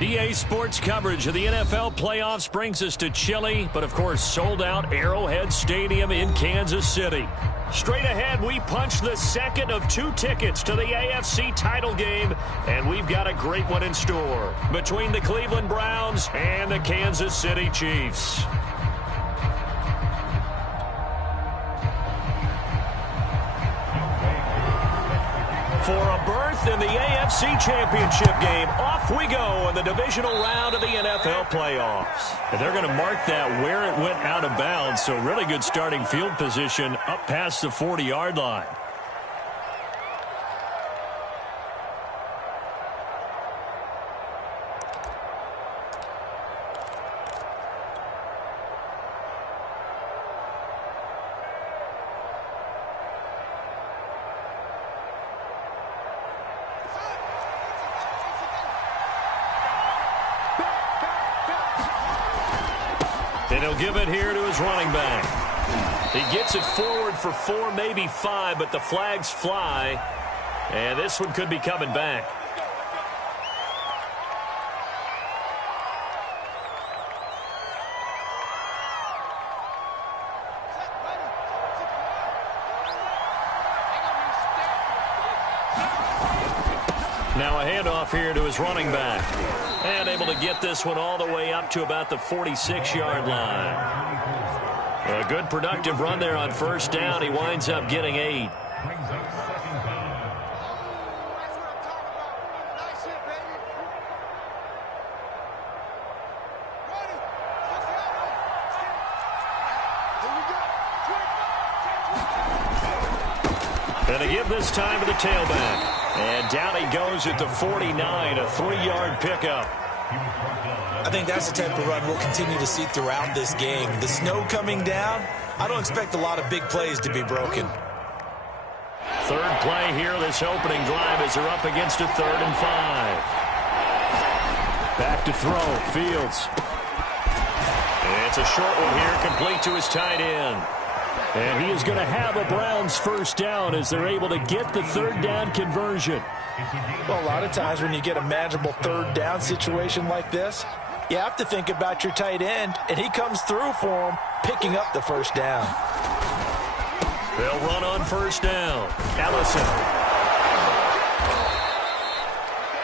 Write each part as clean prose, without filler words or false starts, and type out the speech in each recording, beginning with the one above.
EA Sports coverage of the NFL playoffs brings us to chilly, but of course sold-out Arrowhead Stadium in Kansas City. Straight ahead, we punch the second of 2 tickets to the AFC title game, and we've got a great one in store between the Cleveland Browns and the Kansas City Chiefs. For a berth in the AFC Championship game, off we go in the divisional round of the NFL playoffs. And they're going to mark that where it went out of bounds, so really good starting field position up past the 40-yard line. And he'll give it here to his running back. He gets it forward for 4, maybe 5, but the flags fly. And this one could be coming back. Now a handoff here to his running back. And able to get this one all the way up to about the 46-yard line. A good productive run there on first down. He winds up getting 8. And to give this time to the tailback. And down he goes at the 49, a 3-yard pickup. I think that's the type of run we'll continue to see throughout this game. The snow coming down, I don't expect a lot of big plays to be broken. Third play here, this opening drive as they're up against a 3rd and 5. Back to throw, Fields. It's a short one here, complete to his tight end. And he is going to have a Browns first down as they're able to get the 3rd down conversion. Well, a lot of times when you get a manageable 3rd down situation like this, you have to think about your tight end, and he comes through for him, picking up the first down. They'll run on first down. Ellison.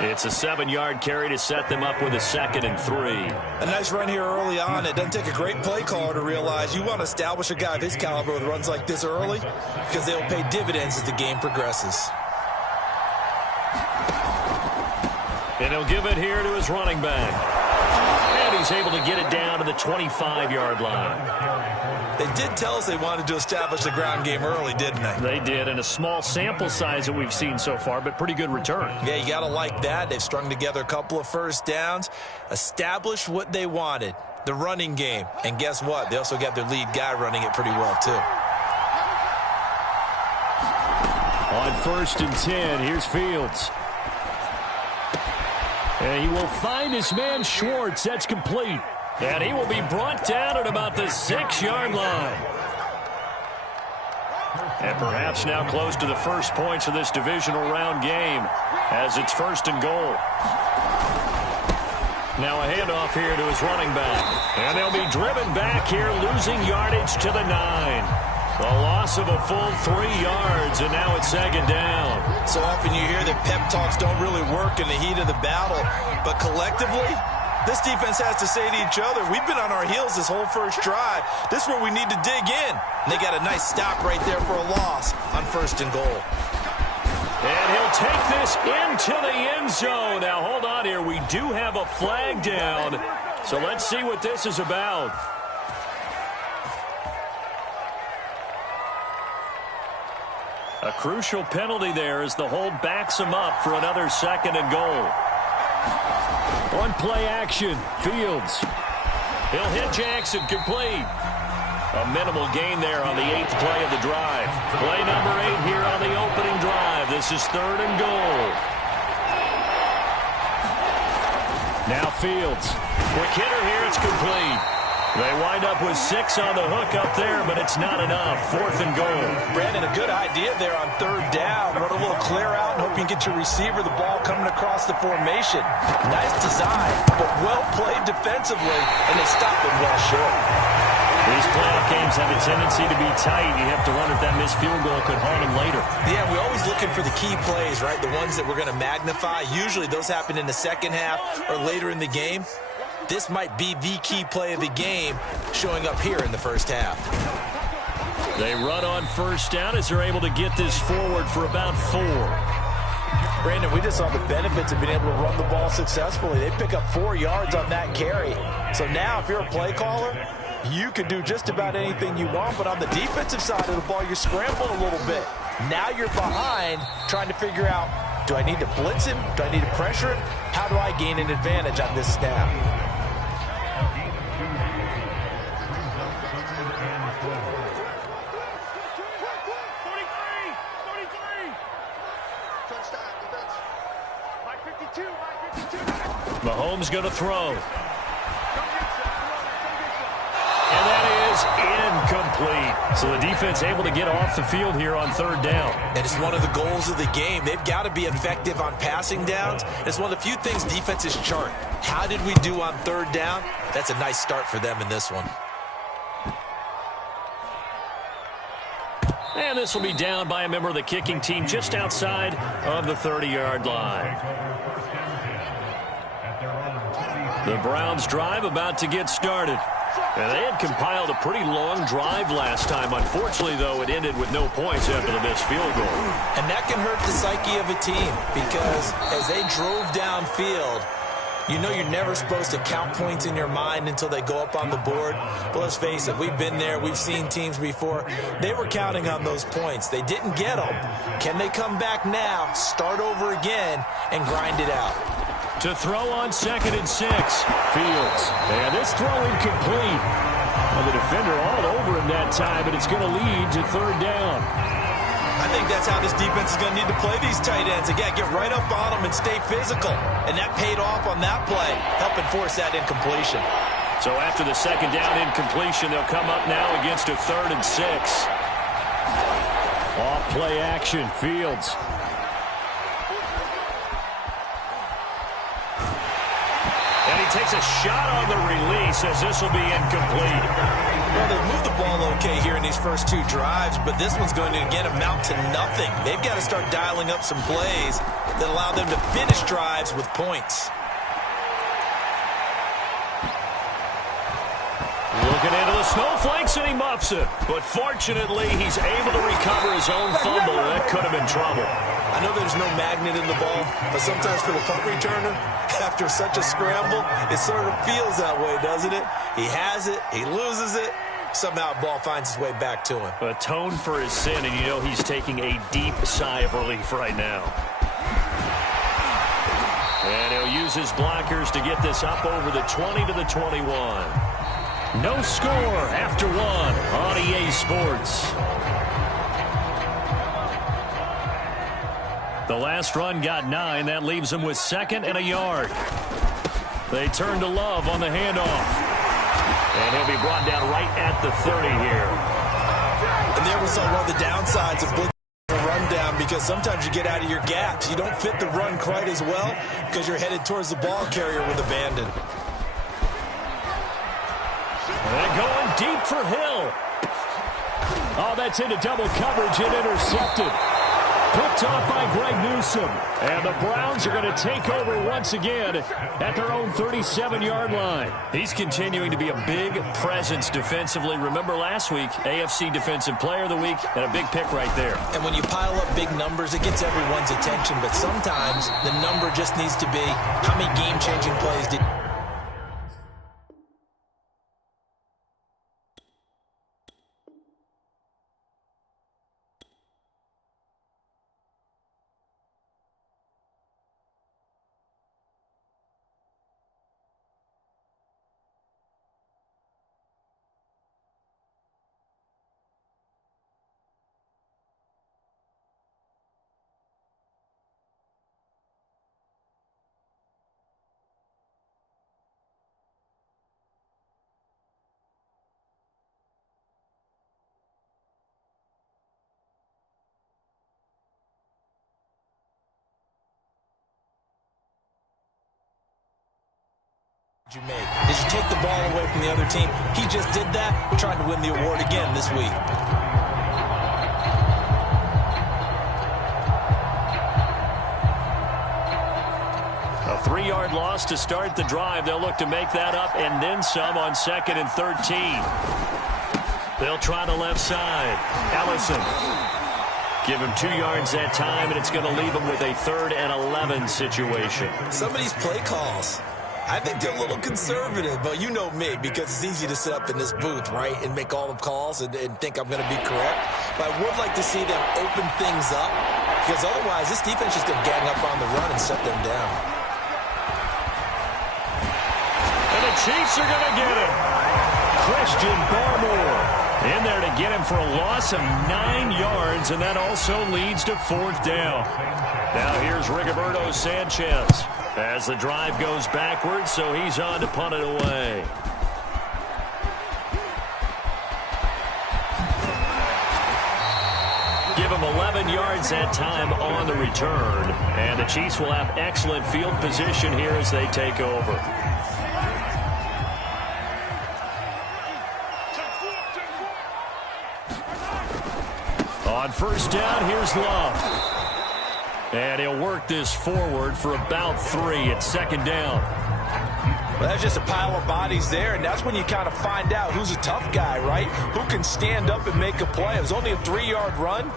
It's a 7-yard carry to set them up with a 2nd and 3. A nice run here early on. It doesn't take a great play caller to realize you want to establish a guy of his caliber with runs like this early because they'll pay dividends as the game progresses. And he'll give it here to his running back. And he's able to get it down to the 25-yard line. They did tell us they wanted to establish the ground game early, didn't they? They did, and a small sample size that we've seen so far, but pretty good return. Yeah, you got to like that. They've strung together a couple of first downs, established what they wanted, the running game. And guess what? They also got their lead guy running it pretty well, too. On 1st and 10, here's Fields. And he will find his man Schwartz. That's complete. And he will be brought down at about the 6-yard line. And perhaps now close to the first points of this divisional round game as it's 1st and goal. Now a handoff here to his running back. And they'll be driven back here, losing yardage to the 9. A loss of a full 3 yards, and now it's 2nd down. So often you hear that pep talks don't really work in the heat of the battle, but collectively, this defense has to say to each other, we've been on our heels this whole first drive. This is where we need to dig in. And they got a nice stop right there for a loss on 1st and goal. And he'll take this into the end zone. Now, hold on here. We do have a flag down. So let's see what this is about. A crucial penalty there as the hold backs him up for another 2nd and goal. On play action, Fields. He'll hit Jackson, complete. A minimal gain there on the 8th play of the drive. Play number 8 here on the opening drive. This is 3rd and goal. Now Fields. Quick hitter here, it's complete. They wind up with 6 on the hook up there, but it's not enough. 4th and goal. Brandon, a good idea there on 3rd down. Run a little clear out and hope you can get your receiver the ball coming across the formation. Nice design, but well played defensively, and they stopped it well short. These playoff games have a tendency to be tight. You have to wonder if that missed field goal could haunt them later. Yeah, we're always looking for the key plays, right? The ones that we're going to magnify. Usually those happen in the second half or later in the game. This might be the key play of the game showing up here in the first half. They run on 1st down as they're able to get this forward for about 4. Brandon, we just saw the benefits of being able to run the ball successfully. They pick up 4 yards on that carry. So now if you're a play caller, you can do just about anything you want, but on the defensive side of the ball, you're scrambling a little bit. Now you're behind trying to figure out, do I need to blitz him? Do I need to pressure him? How do I gain an advantage on this snap? Mahomes going to throw. And that is incomplete. So the defense able to get off the field here on 3rd down. And it's one of the goals of the game. They've got to be effective on passing downs. It's one of the few things defenses chart. How did we do on 3rd down? That's a nice start for them in this one. And this will be down by a member of the kicking team just outside of the 30-yard line. The Browns drive about to get started. And they had compiled a pretty long drive last time. Unfortunately, though, it ended with no points after the missed field goal. And that can hurt the psyche of a team because as they drove downfield, you know you're never supposed to count points in your mind until they go up on the board. But let's face it, we've been there. We've seen teams before. They were counting on those points. They didn't get them. Can they come back now, start over again, and grind it out? To throw on 2nd and 6. Fields. And this throw incomplete. Well, the defender all over him that time, but it's going to lead to 3rd down. I think that's how this defense is going to need to play these tight ends. Again, get right up on them and stay physical. And that paid off on that play, helping force that incompletion. So after the 2nd down incompletion, they'll come up now against a 3rd and 6. Off play action. Fields. And he takes a shot on the release as this will be incomplete. Well, they moved the ball okay here in these first 2 drives, but this one's going to, again, amount to nothing. They've got to start dialing up some plays that allow them to finish drives with points. Looking into the snowflakes, and he muffs it. But fortunately, he's able to recover his own fumble, and that could have been trouble. I know there's no magnet in the ball, but sometimes for the punt returner, after such a scramble, it sort of feels that way, doesn't it? He has it, he loses it, somehow the ball finds its way back to him. Atone for his sin, and you know he's taking a deep sigh of relief right now. And he'll use his blockers to get this up over the 20 to the 21. No score after 1 on EA Sports. The last run got 9. That leaves them with 2nd and a yard. They turn to Love on the handoff. And he'll be brought down right at the 30 here. And there was one of the downsides of blitzing a run down because sometimes you get out of your gaps. You don't fit the run quite as well because you're headed towards the ball carrier with abandon. And going deep for Hill. Oh, that's into double coverage and intercepted. Picked off by Greg Newsome. And the Browns are going to take over once again at their own 37-yard line. He's continuing to be a big presence defensively. Remember last week, AFC Defensive Player of the Week, and a big pick right there. And when you pile up big numbers, it gets everyone's attention. But sometimes the number just needs to be how many game-changing plays did You made? Did you take the ball away from the other team? He just did that. We're trying to win the award again this week. A 3-yard loss to start the drive. They'll look to make that up and then some on 2nd and 13. They'll try the left side. Ellison. Give him 2 yards that time, and it's going to leave him with a 3rd and 11 situation. Some of these play calls, I think they're a little conservative, but you know me, because it's easy to sit up in this booth, right, and make all the calls and think I'm going to be correct. But I would like to see them open things up, because otherwise this defense is going to gang up on the run and shut them down. And the Chiefs are going to get him. Christian Barmore in there to get him for a loss of 9 yards, and that also leads to 4th down. Now here's Rigoberto Sanchez as the drive goes backwards, so he's on to punt it away. Give him 11 yards that time on the return, and the Chiefs will have excellent field position here as they take over. On 1st down, here's Love. And he'll work this forward for about 3 at 2nd down. Well, that's just a pile of bodies there, and that's when you kind of find out who's a tough guy, right? Who can stand up and make a play. It was only a 3-yard run,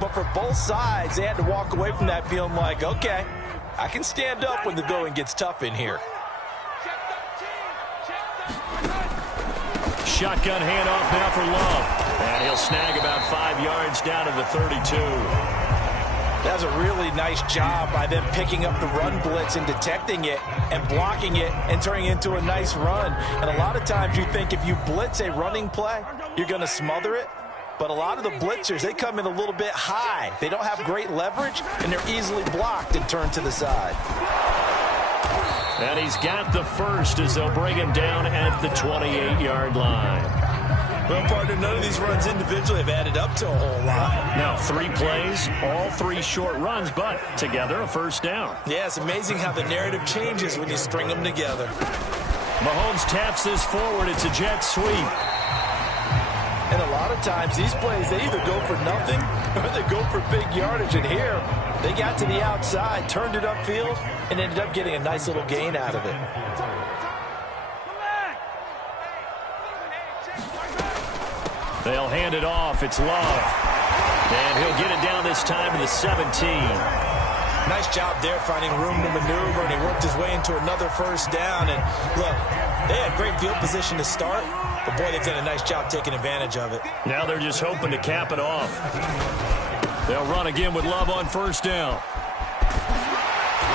but for both sides, they had to walk away from that feeling like, okay, I can stand up when the going gets tough in here. Shotgun handoff now for Love. And he'll snag about 5 yards down to the 32. That's a really nice job by them picking up the run blitz and detecting it and blocking it and turning it into a nice run. And a lot of times you think if you blitz a running play, you're going to smother it. But a lot of the blitzers, they come in a little bit high. They don't have great leverage, and they're easily blocked and turned to the side. And he's got the first as they'll bring him down at the 28-yard line. Well, partner, none of these runs individually have added up to a whole lot. Now, 3 plays, all 3 short runs, but together a 1st down. Yeah, it's amazing how the narrative changes when you string them together. Mahomes taps this forward. It's a jet sweep. And a lot of times these plays, they either go for nothing or they go for big yardage. And here, they got to the outside, turned it upfield, and ended up getting a nice little gain out of it. They'll hand it off. It's Love. And he'll get it down this time to the 17. Nice job there finding room to maneuver, and he worked his way into another 1st down. And look, they had great field position to start, but boy, they've done a nice job taking advantage of it. Now they're just hoping to cap it off. They'll run again with Love on 1st down.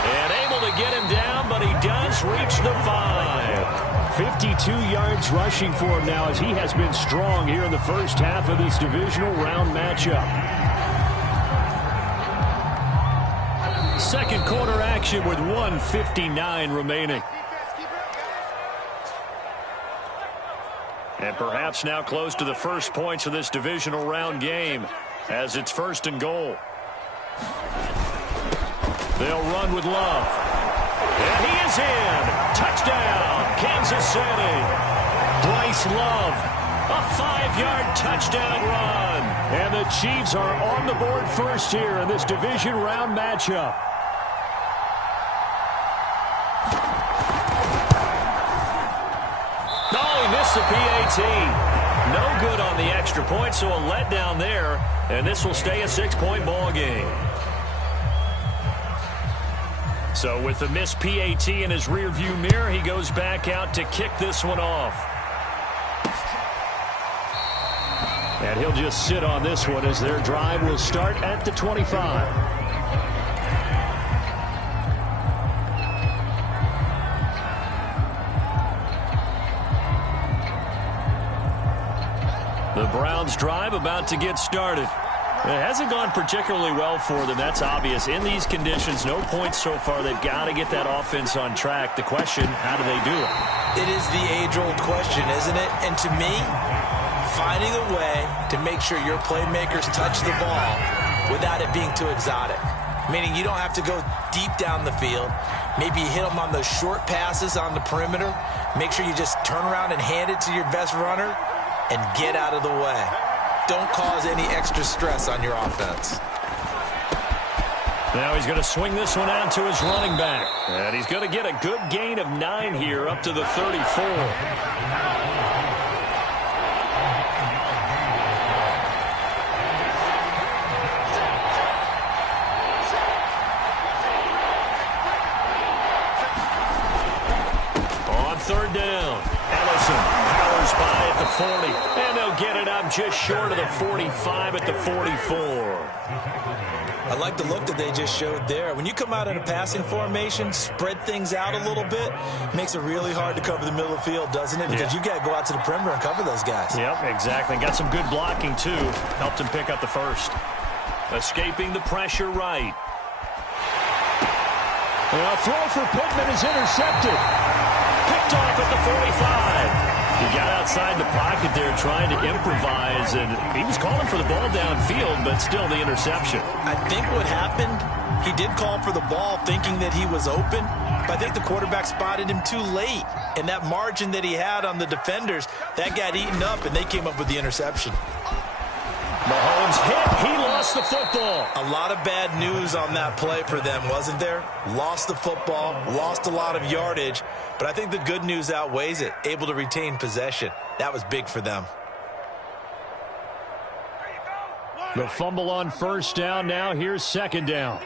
And able to get him down, but he does reach the 5. 52 yards rushing for him now as he has been strong here in the first half of this divisional round matchup. 2nd quarter action with 1:59 remaining. And perhaps now close to the first points of this divisional round game as it's 1st and goal. They'll run with Love. And he is in. Touchdown, Kansas City. Bryce Love, a 5-yard touchdown run. And the Chiefs are on the board first here in this division round matchup. Oh, he missed the PAT. No good on the extra point, so a letdown there. And this will stay a 6-point ball game. So with the missed PAT in his rearview mirror, he goes back out to kick this one off. And he'll just sit on this one as their drive will start at the 25. The Browns' drive about to get started. It hasn't gone particularly well for them. That's obvious. In these conditions, no points so far. They've got to get that offense on track. The question, how do they do it? It is the age-old question, isn't it? And to me, finding a way to make sure your playmakers touch the ball without it being too exotic. Meaning you don't have to go deep down the field. Maybe you hit them on those short passes on the perimeter. Make sure you just turn around and hand it to your best runner and get out of the way. Don't cause any extra stress on your offense. Now he's going to swing this one out to his running back. And he's going to get a good gain of 9 here up to the 34. On third down, Ellison powers by at the 40. And they'll get it up just short of the 45 at the 44. I like the look that they just showed there. When you come out in a passing formation, spread things out a little bit, makes it really hard to cover the middle of the field, doesn't it? Because you got to go out to the perimeter and cover those guys. Yep, exactly. Got some good blocking, too. Helped him pick up the first. Escaping the pressure right. A throw for Pittman is intercepted. Picked off at the 45. He got outside the pocket there trying to improvise, and he was calling for the ball downfield, but still the interception. I think what happened, he did call for the ball thinking that he was open, but I think the quarterback spotted him too late. And that margin that he had on the defenders, that got eaten up, and they came up with the interception. Mahomes hit. He lost the football. A lot of bad news on that play for them, wasn't there? Lost the football, lost a lot of yardage, but I think the good news outweighs it. Able to retain possession. That was big for them. The fumble on first down. Now here's second down.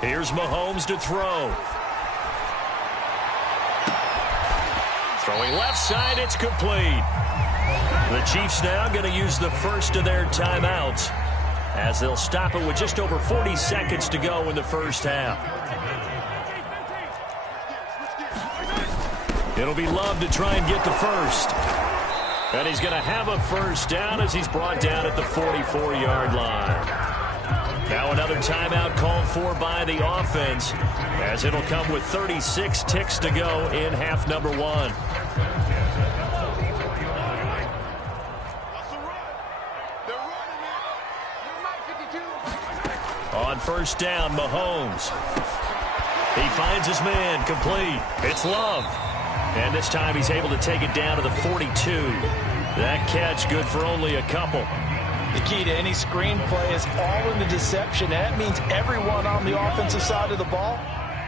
Here's Mahomes to throw. Throwing left side, it's complete. The Chiefs now going to use the first of their timeouts as they'll stop it with just over 40 seconds to go in the first half. It'll be Love to try and get the first. And he's going to have a first down as he's brought down at the 44-yard line. Now another timeout called for by the offense as it'll come with 36 ticks to go in half number 1. On first down, Mahomes. He finds his man, complete. It's Love. And this time he's able to take it down to the 42. That catch good for only a couple. The key to any screenplay is all in the deception. That means everyone on the offensive side of the ball,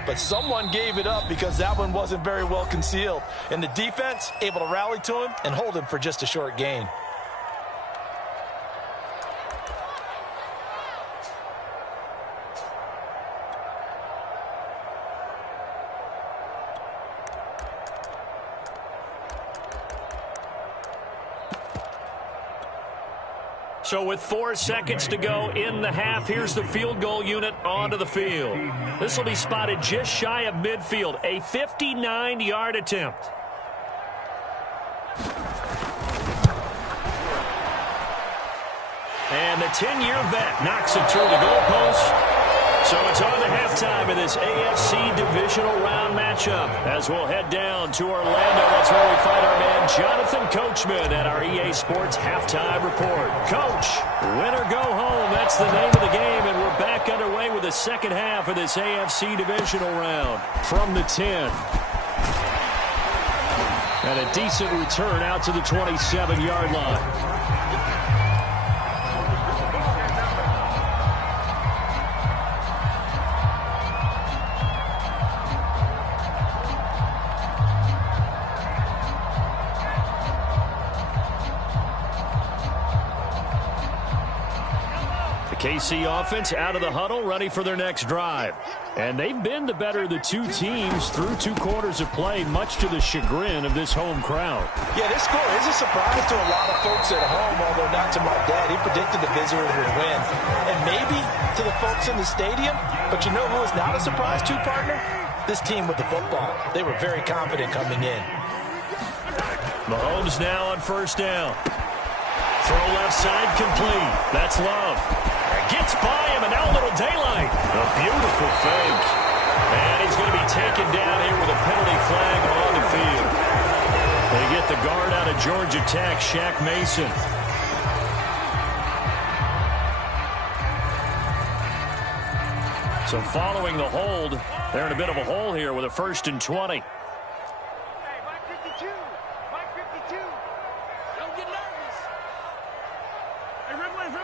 but someone gave it up because that one wasn't very well concealed. And the defense able to rally to him and hold him for just a short gain. So with 4 seconds to go in the half, here's the field goal unit onto the field. This will be spotted just shy of midfield, a 59-yard attempt. And the 10-year vet knocks it through the goalpost. So it's on to halftime of this AFC divisional round matchup as we'll head down to Orlando. That's where we find our man Jonathan Coachman at our EA Sports Halftime Report. Coach, win or go home, that's the name of the game, and we're back underway with the second half of this AFC divisional round. From the 10. And a decent return out to the 27-yard line. KC offense out of the huddle, ready for their next drive. And they've been the better of the two teams through 2 quarters of play, much to the chagrin of this home crowd. Yeah, this score is a surprise to a lot of folks at home, although not to my dad. He predicted the visitors would win. And maybe to the folks in the stadium, but you know who is not a surprise to, partner? This team with the football. They were very confident coming in. Mahomes now on first down. Throw left side complete. That's Love. Gets by him, and now a little daylight. A beautiful fake. And he's going to be taken down here with a penalty flag on the field. They get the guard out of Georgia Tech, Shaq Mason. So following the hold, they're in a bit of a hole here with a 1st and 20. Hey, Mike 52. Mike 52. Don't get nervous. Hey, Ridley. No,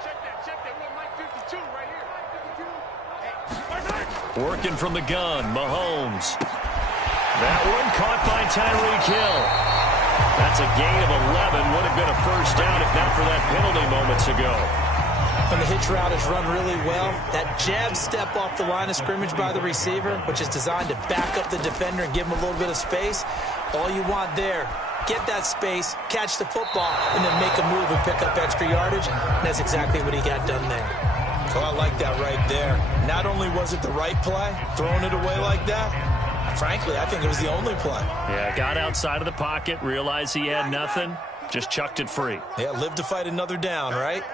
check that. We want Mike 52 right here. Mike 52. Hey, Working from the gun, Mahomes. That one caught by Tyreek Hill. That's a gain of 11. Would have been a 1st down if not for that penalty moments ago. And the hitch route is run really well. That jab step off the line of scrimmage by the receiver, which is designed to back up the defender and give him a little bit of space. All you want there, get that space, catch the football, and then make a move and pick up extra yardage. And that's exactly what he got done there. Oh, I like that right there. Not only was it the right play, throwing it away like that, frankly, I think it was the only play. Yeah, got outside of the pocket, realized he had nothing, just chucked it free. Yeah, live to fight another down, right?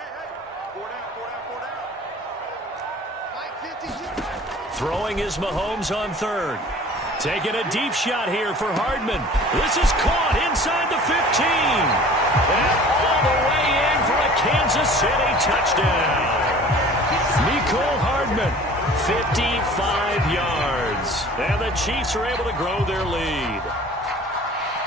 Throwing is Mahomes on 3rd. Taking a deep shot here for Hardman. This is caught inside the 15. And all the way in for a Kansas City touchdown. Mecole Hardman, 55 yards. And the Chiefs are able to grow their lead.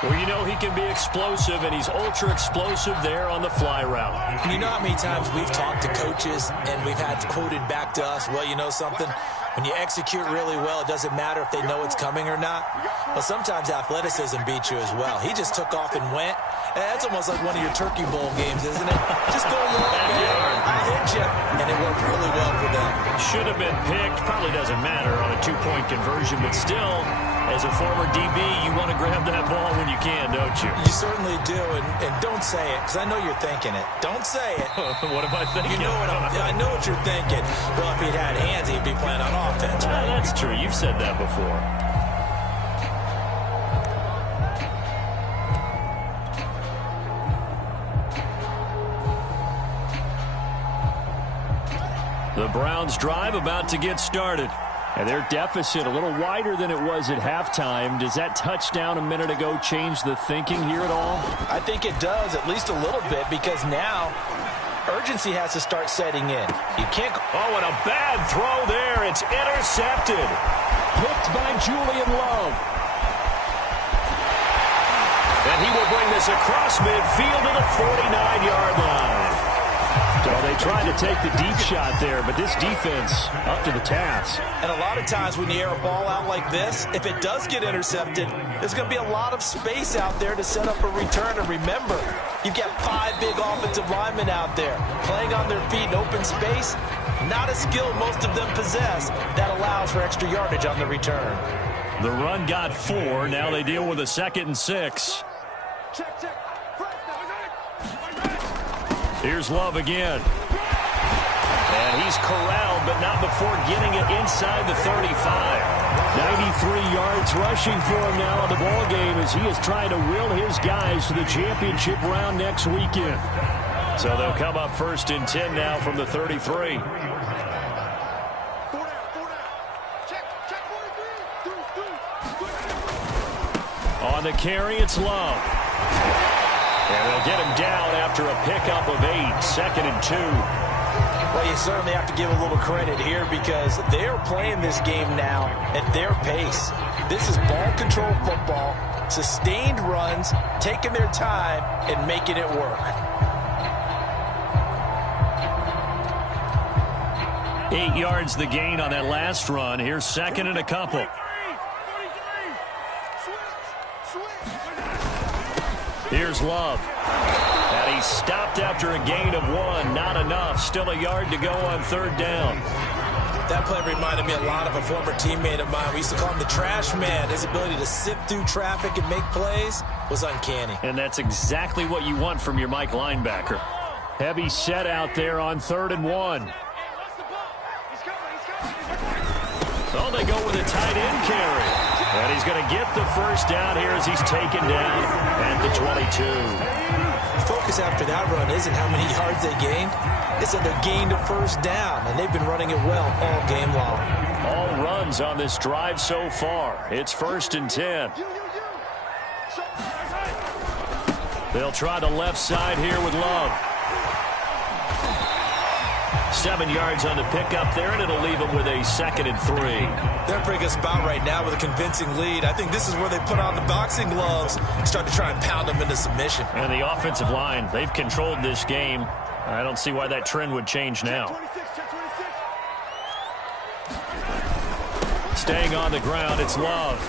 Well, you know he can be explosive, and he's ultra-explosive there on the fly route. And you know how many times we've talked to coaches and we've had quoted back to us, well, you know something? When you execute really well, it doesn't matter if they know it's coming or not. But sometimes athleticism beats you as well. He just took off and went. And that's almost like one of your Turkey Bowl games, isn't it? Just go along, man. I'll hit you. And it worked really well for them. Should have been picked. Probably doesn't matter on a 2-point conversion. But still, as a former DB, you want to grab that ball when you can, don't you? You certainly do. And don't say it, because I know you're thinking it. Don't say it. What am I thinking? You know what I know what you're thinking. Well, if he'd had hands, he'd be playing on offense, right? That's true. You've said that before. The Browns drive about to get started. And their deficit a little wider than it was at halftime. Does that touchdown a minute ago change the thinking here at all? I think it does, at least a little bit, because now urgency has to start setting in. You can't... Oh, and a bad throw there. It's intercepted. Picked by Julian Love. And he will bring this across midfield to the 49-yard line. So they tried to take the deep shot there, but this defense up to the task. And a lot of times when you air a ball out like this, if it does get intercepted, there's going to be a lot of space out there to set up a return. And remember, you've got 5 big offensive linemen out there playing on their feet in open space. Not a skill most of them possess that allows for extra yardage on the return. The run got 4. Now they deal with a 2nd and 6. Here's Love again. And he's corralled, but not before getting it inside the 35. 93 yards rushing for him now on the ball game as he is trying to will his guys to the championship round next weekend. So they'll come up 1st and 10 now from the 33. On the carry, it's Love. And they'll get him down after a pickup of 8, 2nd and 2. Well, you certainly have to give a little credit here because they're playing this game now at their pace. This is ball control football, sustained runs, taking their time and making it work. 8 yards the gain on that last run. Here's 2nd and a couple. Here's Love. And he's stopped after a gain of 1. Not enough. Still a yard to go on 3rd down. That play reminded me a lot of a former teammate of mine. We used to call him the trash man. His ability to sift through traffic and make plays was uncanny. And that's exactly what you want from your Mike linebacker. Heavy set out there on 3rd and 1. So they go with a tight end carry. And he's going to get the 1st down here as he's taken down at the 22. The focus after that run isn't how many yards they gained. It's that they gained a 1st down, and they've been running it well all game long. All runs on this drive so far. It's 1st and 10. They'll try the left side here with Love. 7 yards on the pickup there, and it'll leave them with a 2nd and 3. They're in a pretty good spot right now with a convincing lead. I think this is where they put on the boxing gloves and start to try and pound them into submission. And the offensive line, they've controlled this game. I don't see why that trend would change now. Staying on the ground, it's Love.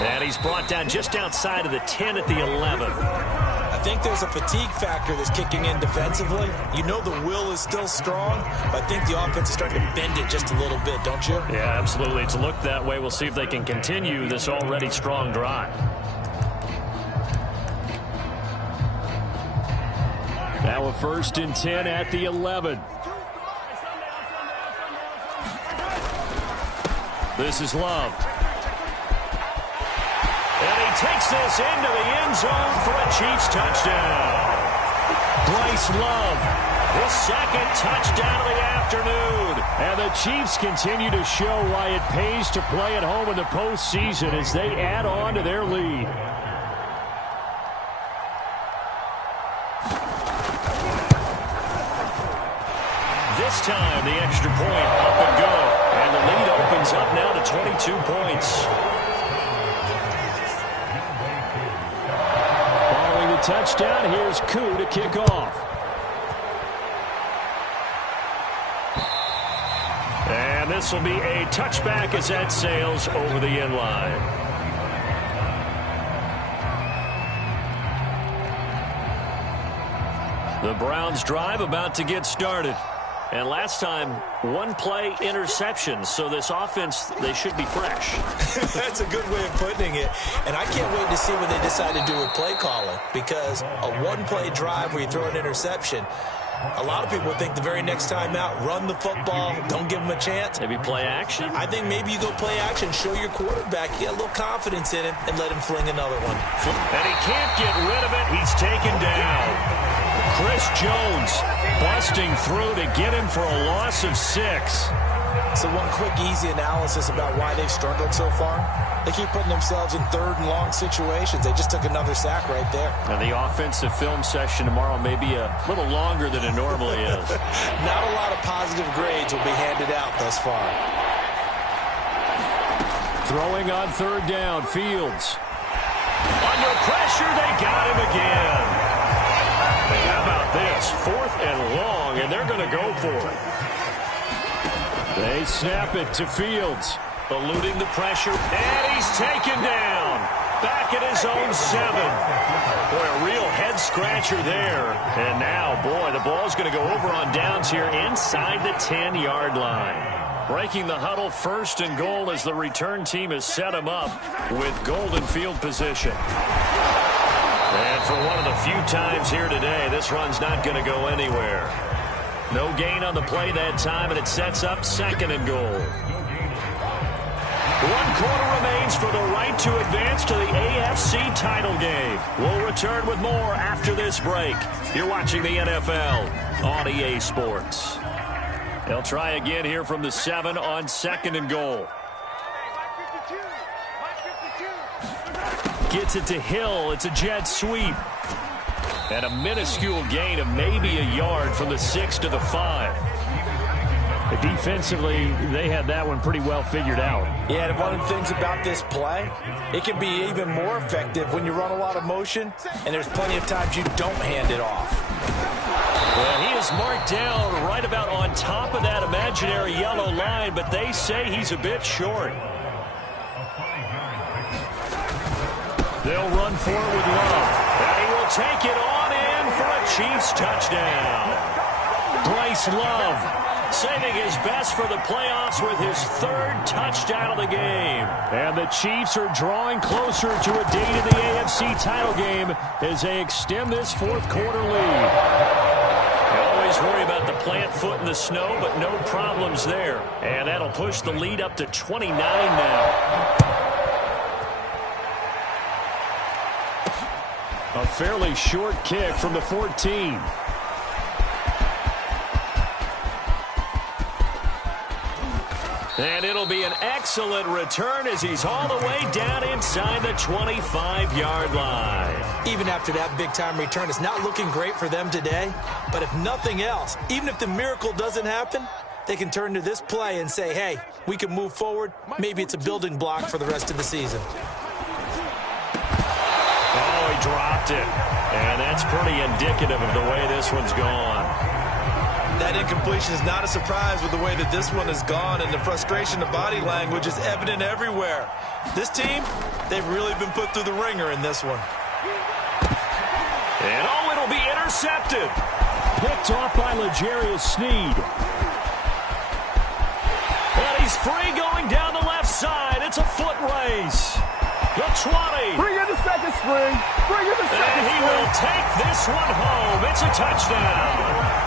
And he's brought down just outside of the 10 at the 11. I think there's a fatigue factor that's kicking in defensively. You know the will is still strong, but I think the offense is starting to bend it just a little bit, don't you? Yeah, absolutely. It's looked that way. We'll see if they can continue this already strong drive. Now a 1st and 10 at the 11. This is Love. And he takes this into the end zone for a Chiefs touchdown. Bryce Love, his 2nd touchdown of the afternoon. And the Chiefs continue to show why it pays to play at home in the postseason as they add on to their lead. This time, the extra point up and good. And the lead opens up now to 22 points. Following the touchdown, here's Koo to kick off. And this will be a touchback as that sails over the end line. The Browns drive about to get started. And last time, 1-play interception. So this offense, they should be fresh. That's a good way of putting it. And I can't wait to see what they decide to do with play calling. Because a 1-play drive where you throw an interception, a lot of people think the very next time out, run the football, don't give them a chance. Maybe play action? I think maybe you go play action, show your quarterback, you get a little confidence in him, and let him fling another one. And he can't get rid of it. He's taken down. Chris Jones busting through to get him for a loss of 6. So one quick, easy analysis about why they've struggled so far. They keep putting themselves in 3rd and long situations. They just took another sack right there. And the offensive film session tomorrow may be a little longer than it normally is. Not a lot of positive grades will be handed out thus far. Throwing on 3rd down, Fields. Under pressure, they got him again. And how about this? 4th and long, and they're going to go for it. They snap it to Fields. Eluding the pressure, and he's taken down. Back at his own 7. Boy, a real head-scratcher there. And now, boy, the ball's going to go over on downs here inside the 10-yard line. Breaking the huddle, 1st and goal as the return team has set him up with golden field position. And for one of the few times here today, this run's not going to go anywhere. No gain on the play that time, and it sets up 2nd and goal. 1 quarter remains for the right to advance to the AFC title game. We'll return with more after this break. You're watching the NFL on EA Sports. They'll try again here from the 7 on 2nd and goal. Gets it to Hill. It's a jet sweep. And a minuscule gain of maybe a yard from the 6 to the 5. Defensively, they had that one pretty well figured out. Yeah, and one of the things about this play, it can be even more effective when you run a lot of motion, and there's plenty of times you don't hand it off. Well, he is marked down right about on top of that imaginary yellow line, but they say he's a bit short. They'll run for it with Love. And he will take it on in for a Chiefs touchdown. Bryce Love saving his best for the playoffs with his 3rd touchdown of the game. And the Chiefs are drawing closer to a date in the AFC title game as they extend this 4th quarter lead. You always worry about the plant foot in the snow, but no problems there. And that'll push the lead up to 29 now. A fairly short kick from the 14. And it'll be an excellent return as he's all the way down inside the 25-yard line. Even after that big-time return, it's not looking great for them today. But if nothing else, even if the miracle doesn't happen, they can turn to this play and say, hey, we can move forward. Maybe it's a building block for the rest of the season. Oh, he dropped it. And that's pretty indicative of the way this one's gone. That incompletion is not a surprise with the way that this one has gone, and the frustration of body language is evident everywhere. This team, they've really been put through the ringer in this one. And oh, it'll be intercepted. Picked off by L'Jarius Sneed. And he's free going down the left side. It's a foot race. The 20. Bring in the second string. Bring in the second And he string. will take this one home. It's a touchdown.